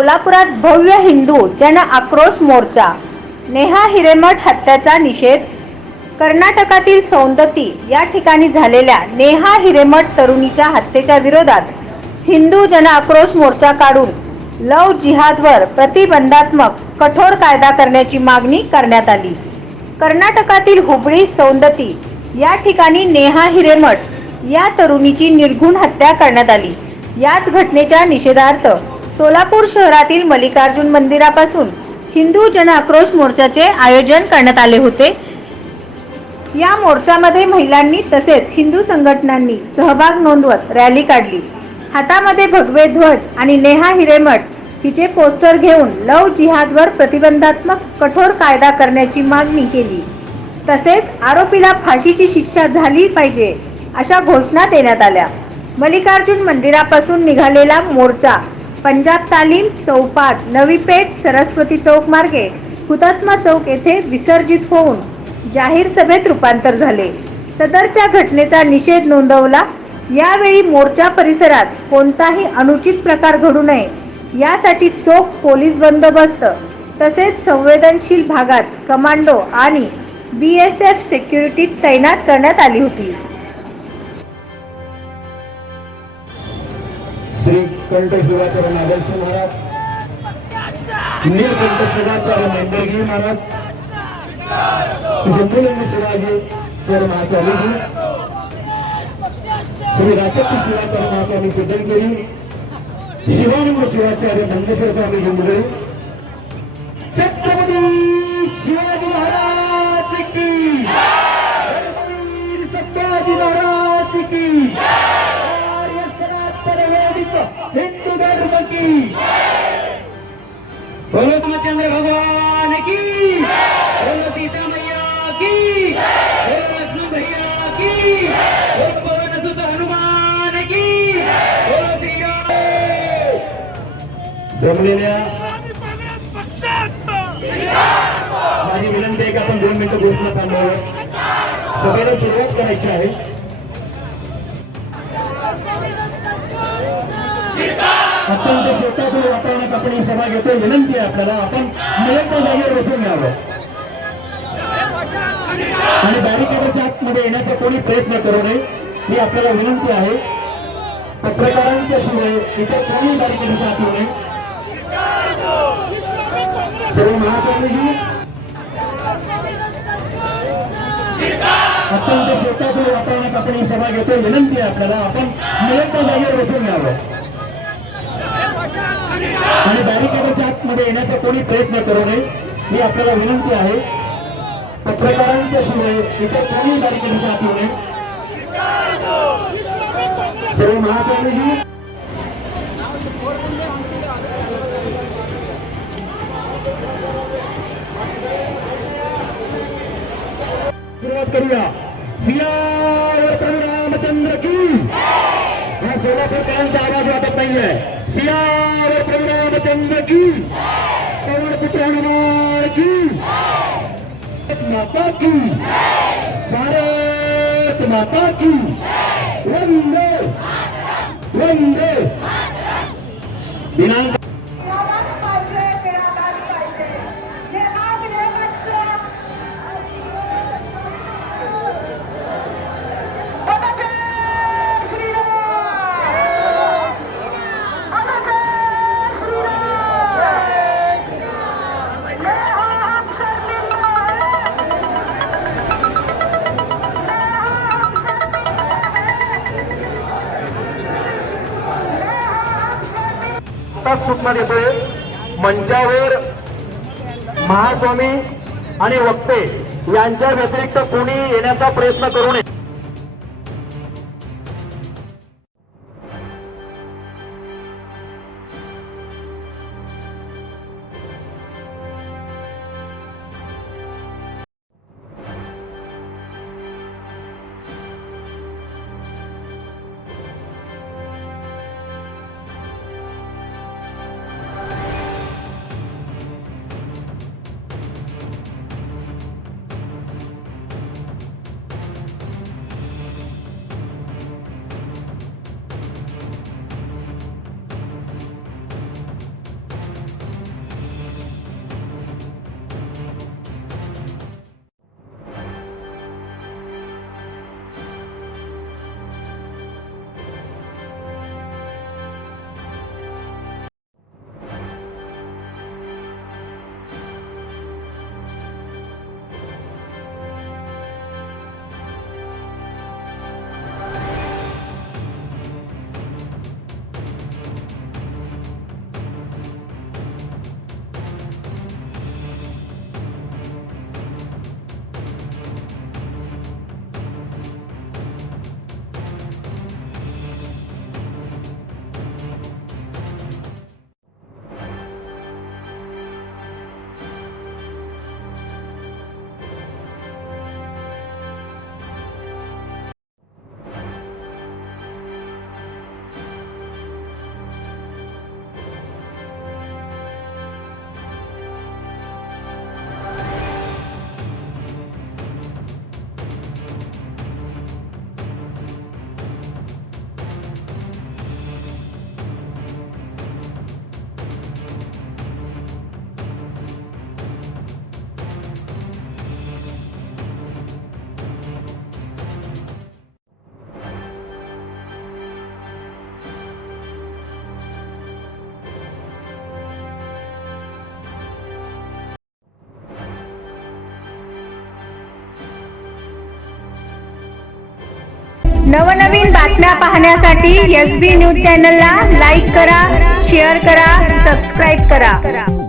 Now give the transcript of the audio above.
सोलापुरात भव्य हिंदू जन आक्रोश मोर्चा. नेहा हिरेमठ हत्येचा निषेध. कर्नाटकातील सौंदती या ठिकाणी झालेल्या नेहा हिरेमठ तरुणीच्या हत्येच्या विरोधात हिंदू जन आक्रोश मोर्चा काढून लव जिहादवर प्रतिबंधात्मक कठोर कायदा करण्याची मागणी करण्यात आली. कर्नाटकातील हुबळी सौंदती या ठिकाणी नेहा हिरेमठ या तरुणीची निर्घृण हत्या करण्यात आली. याच घटनेच्या निषेधार्थ सोलापूर शहरातील मल्लिकार्जुन मंदिरापासून हिंदू जन आक्रोश मोर्चाचे आयोजन करण्यात आले होते. या मोर्चामध्ये महिलांनी तसेच हिंदू संघटनांनी सहभाग नोंदवत रॅली काढली. हातामध्ये भगवे ध्वज आणि नेहा हिरेमठ हिचे पोस्टर घेऊन लव जिहादवर प्रतिबंधात्मक कठोर कायदा करण्याची मागणी केली. तसेच आरोपीला फाशीची शिक्षा झाली पाहिजे अशा घोषणा देण्यात आल्या. मल्लिकार्जुन मंदिरापासून निघालेला मोर्चा पंजाब तालीम चौपाट, नवी पेठ, सरस्वती चौक मार्गे हुतात्मा चौक येथे विसर्जित होऊन जाहीर सभेत रूपांतर झाले. सदरच्या घटनेचा निषेध नोंदवला. यावेळी मोर्चा परिसरात कोणताही अनुचित प्रकार घडू नये यासाठी चोख पोलीस बंदोबस्त तसेच संवेदनशील भागात कमांडो आणि BSF सिक्युरिटी तैनात करण्यात आली होती. श्री कंठ शिवाचार्य आदर्श महाराज, नीलकंठ शिवाचार्य मेंढरगिरी महाराज, जम्बुलिंग शिवाजी सर महास्वामीजी, श्री राजपती शिवाचार्य महास्वामी सिद्धनगिरी, शिवानंद शिवाचार्य धनश्वर स्वामी जम्बुलिंग, छत्रपती शिवाजी महाराज की, सत्याजी महाराज की, हिंदू धर्म की, बोलो रामचंद्र भगवान की, बोलो सीता मैया की, बोलो लक्ष्मण भैया की, बोलो पवन सुत हनुमान की, बोलो श्री राम. जमलेल्या माझी विनंती आहे की आपण 2 मिनिटं घोषणा थांबवावं. सभेला सुरुवात करायची आहे. अत्यंत शोकाकुल वातावरणात आपण ही सभा घेतोय. विनंती आहे आपल्याला आपण नियंत्रण जागेवर बसून घ्यावं आणि बॅरिकेडच्या आतमध्ये येण्याचा कोणी प्रयत्न करू नये ही आपल्याला विनंती आहे. पत्रकारांच्या शिवाय इतर कोणी बॅरिकेडच्या आत येऊ नये. सर्व महास्वामीजी, अत्यंत शोकाकुल वातावरणात आपण ही सभा घेतोय. विनंती आहे आपल्याला आपण नियंत्रण जागेवर बसून घ्यावं आणि बॅरिकेडच्या आतमध्ये येण्याचा कोणी प्रयत्न करू नये ही आपल्याला विनंती आहे. पत्रकारांच्या शिवाय इतर कोणी बॅरिकेडच्या आत येऊ नये. सर्व महास्वामीजी, सुरुवात करूया. सियावर प्रभू रामचंद्र की. हा सोलापूरकरांचा आवाज वाटत नाहीये. सियावर प्रभू रामचंद्र की, पवन पुत्र हनुमान की, माता की, भारत माता की, वंदे वंदे. दिनांक सूचना देतोय. मंचावर महास्वामी आणि वक्ते यांच्या व्यतिरिक्त कोणी येण्याचा प्रयत्न करू नये. नवनवीन बातम्या पाहण्यासाठी SB न्यूज चॅनलला लाईक करा, शेअर करा, सबस्क्राईब करा.